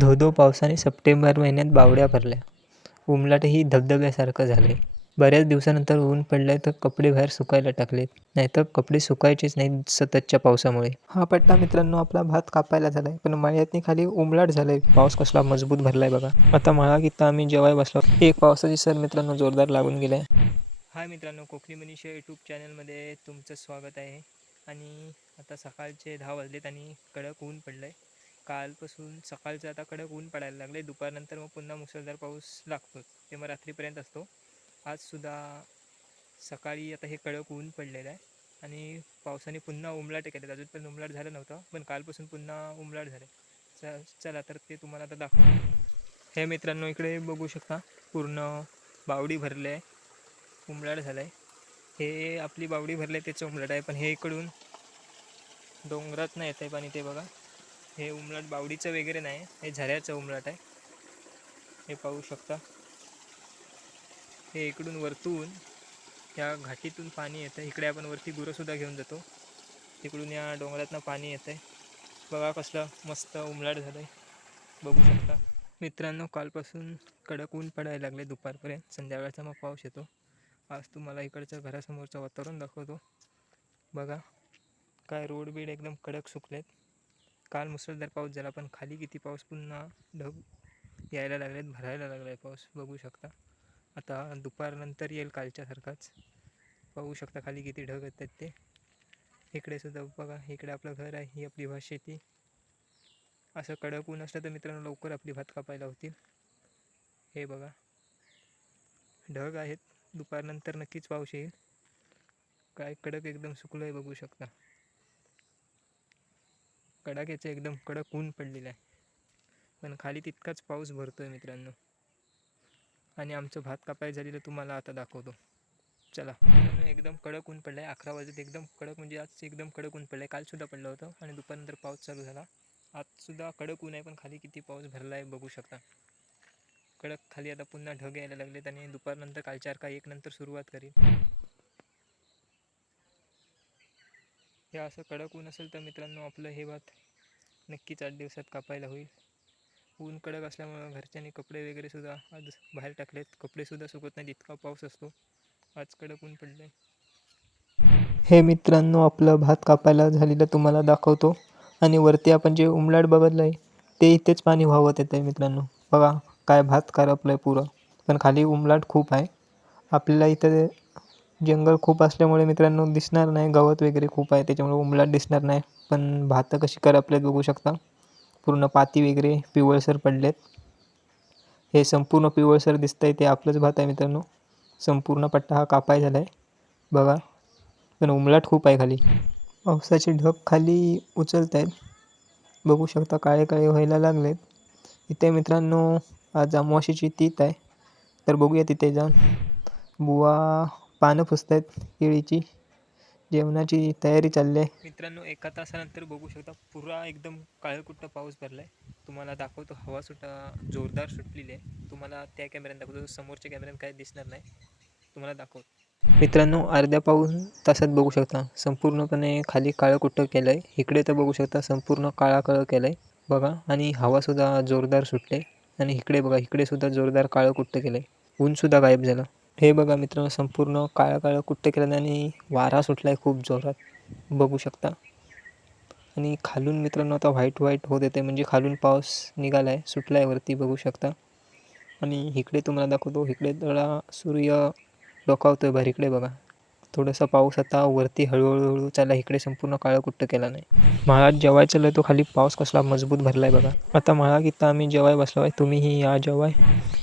धो-धो पावसाने सप्टेंबर महिन्यात बावड्या भरल्या. उमलाटही धबधब्यासारखं झाले बऱ्याच दिवसानंतर ऊन पडलं तर कपडे बाहेर सुकायला टाकलेत. नाहीतर कपडे सुकायचेच नाहीत सततच्या पावसामुळे. हा पट्टा मित्रांनो आपला भात कापायला झालाय. पण मळ्यातनी खाली उमलाट आहे पाऊस कसला मजबूत भरलाय बघा. आता मळा किता आम्ही जेवाय बसलो. एक पावसाची सर मित्रांनो जोरदार लागून गेलाय. हाय मित्रांनो कोकणी मनीषा यूट्यूब चॅनलमध्ये तुमचं स्वागत आहे. आणि आता सकाळचे दहा वाजलेत आणि कडक ऊन पडलं आहे कालपासून सकाळचं आता कडक ऊन पडायला लागले दुपारनंतर मग पुन्हा मुसळधार पाऊस लागतो ते मग रात्रीपर्यंत असतो. आजसुद्धा सकाळी आता हे कडक ऊन पडलेलं आहे. आणि पावसाने पुन्हा उमलाट केले अजून पण उमलाट झालं नव्हतं पण कालपासून पुन्हा उमलाट झाले च चला तर ते तुम्हाला आता दाखव हे मित्रांनो इकडे बघू शकता पूर्ण बावडी भरले आहे उमलाट झालं आहे हे आपली बावडी भरले त्याचं उमलाट आहे. पण हे इकडून डोंगरात नाही येत आहे पाणी ते बघा. हे उमलट बावडीचं वगैरे नाही हे झऱ्याचं उमलट आहे. हे पाहू शकता. हे इकडून वरतून या घाटीतून पाणी येतं इकडे आपण वरती गुरंसुद्धा घेऊन जातो. तिकडून या डोंगरातनं पाणी येतं आहे बघा कसलं मस्त उमलाट झालं आहे बघू शकता. मित्रांनो कालपासून कडक ऊन पडायला लागले दुपारपर्यंत. संध्याकाळचा मग पाऊस येतो. आज तुम्हाला इकडचं घरासमोरचं वातावरण दाखवतो. बघा. काय रोड बीड एकदम कडक सुकलेत. काल मुसळधार पाऊस झाला पण खाली किती पाऊस? पुन्हा ढग यायला लागलेत भरायला लागला आहे पाऊस. बघू शकता. आता दुपारनंतर येईल कालच्यासारखाच. पाहू शकता खाली किती ढग येतात ते. इकडे सुद्धा बघा इकडे आपलं घर आहे ही आपली भात शेती. असं कडक ऊन असलं तर मित्रांनो लवकर आपली भात कापायला होतील. हे बघा. ढग आहेत. दुपारनंतर नक्कीच पाऊस येईल. काय कडक एकदम सुकलं आहे बघू शकता. कडाक्याचं एकदम कडक ऊन पडलेलं आहे. पण खाली तितकाच पाऊस भरतो आहे मित्रांनो. आणि आमचं भात कापाय झालेलं तुम्हाला आता दाखवतो. चला. एकदम कडक ऊन पडलं आहे अकरा वाजत एकदम कडक म्हणजे आज एकदम कडक ऊन पडलं आहे कालसुद्धा पडलं होतं आणि दुपारनंतर पाऊस चालू झाला. आजसुद्धा कडक ऊन आहे पण खाली किती पाऊस भरला आहे बघू शकता. कडक खाली आता पुन्हा ढग यायला लागलेत आणि दुपारनंतर कालच्या का एक नंतर सुरुवात करीन. हे असं कडक ऊन असेल तर मित्रांनो आपलं हे भात नक्कीच आठ दिवसात कापायला होईल. ऊन कडक असल्यामुळं घरच्यांनी कपडे वगैरेसुद्धा आज बाहेर टाकलेत. कपडेसुद्धा सुकत नाहीत इतका पाऊस असतो. आज कडक ऊन पडलं आहे हे मित्रांनो आपलं भात कापायला झालेलं तुम्हाला दाखवतो. आणि वरती आपण जे उमलाट बघितलं आहे ते इथेच पाणी वाहवत येतं आहे मित्रांनो. बघा काय भात करपलं आहे पुरं. पण खाली उमलाट खूप आहे. आपल्याला इथं जंगल खूप असल्यामुळे मित्रांनो दिसणार नाही. गवत वगैरे खूप आहे त्याच्यामुळे उमलाट दिसणार नाही. पण भातं कशी करपलेत बघू शकता. पूर्ण पाती वगैरे पिवळसर पडलेत. हे संपूर्ण पिवळसर दिसतं आहे ते आपलंच भात आहे मित्रांनो. संपूर्ण पट्टा हा कापाय झाला आहे बघा. पण उमलाट खूप आहे खाली. पावसाचे ढग खाली उचलत आहेत बघू शकता काळे काळे व्हायला लागलेत. इथे मित्रांनो आज अमावाशीची तीत आहे. तर बघूया तिथे जाऊन. बुवा. पानं फुसत आहेत केळीची. जेवणाची तयारी चालली आहे मित्रांनो एका तासानंतर बघू शकता पुरा एकदम काळकुट्ट पाऊस भरला आहे तुम्हाला दाखवतो हवा सुटा जोरदार सुटलेली आहे. तुम्हाला त्या कॅमेऱ्यात दाखवतो समोरच्या कॅमेऱ्यात काय दिसणार नाही. तुम्हाला दाखवतो. मित्रांनो अर्ध्या पाऊस तासात बघू शकता संपूर्णपणे खाली काळकुट्ट केलं आहे इकडे तर बघू शकता संपूर्ण काळा काळं केलं आहे बघा आणि हवासुद्धा जोरदार सुटले आणि इकडे बघा इकडे सुद्धा जोरदार काळं कुट्ट केलं आहे ऊनसुद्धा गायब झालं. हे बघा मित्रांनो संपूर्ण काळं काळं कुट्ट केलं आणि वारा सुटला आहे खूप जोरात. बघू शकता. आणि खालून मित्रांनो आता व्हाईट व्हाईट होत येते म्हणजे खालून पाऊस निघाला आहे सुटला आहे वरती बघू शकता. आणि इकडे तुम्हाला दाखवतो इकडे थोडा सूर्य डोकावतो आहे बाहेर इकडे बघा. थोडासा पाऊस आता वरती हळूहळू हळू चालला इकडे संपूर्ण काळं कुठं केला नाही. माळात जेवाय चाललं तो खाली पाऊस कसला मजबूत भरला आहे बघा. आता माळा इथं आम्ही जेवाय बसलो आहे तुम्हीही या जेवाय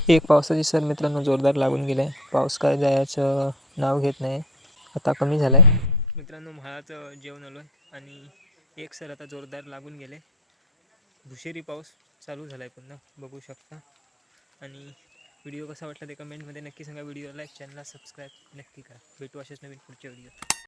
एक पावसाची सर मित्रांनो जोरदार लागून गेले आहे पाऊस काय जायचं नाव घेत नाही. आता कमी झालं आहे मित्रांनो म्हाळाचं जेवण आलो आहे आणि एक सर आता जोरदार लागून गेले. भुशेरी पाऊस चालू झाला आहे पुन्हा बघू शकता. आणि व्हिडिओ कसा वाटला ते कमेंटमध्ये नक्की सांगा. व्हिडिओ लाईक चॅनलला सबस्क्राईब नक्की करा. भेटू असेच नवीन पुढच्या व्हिडिओ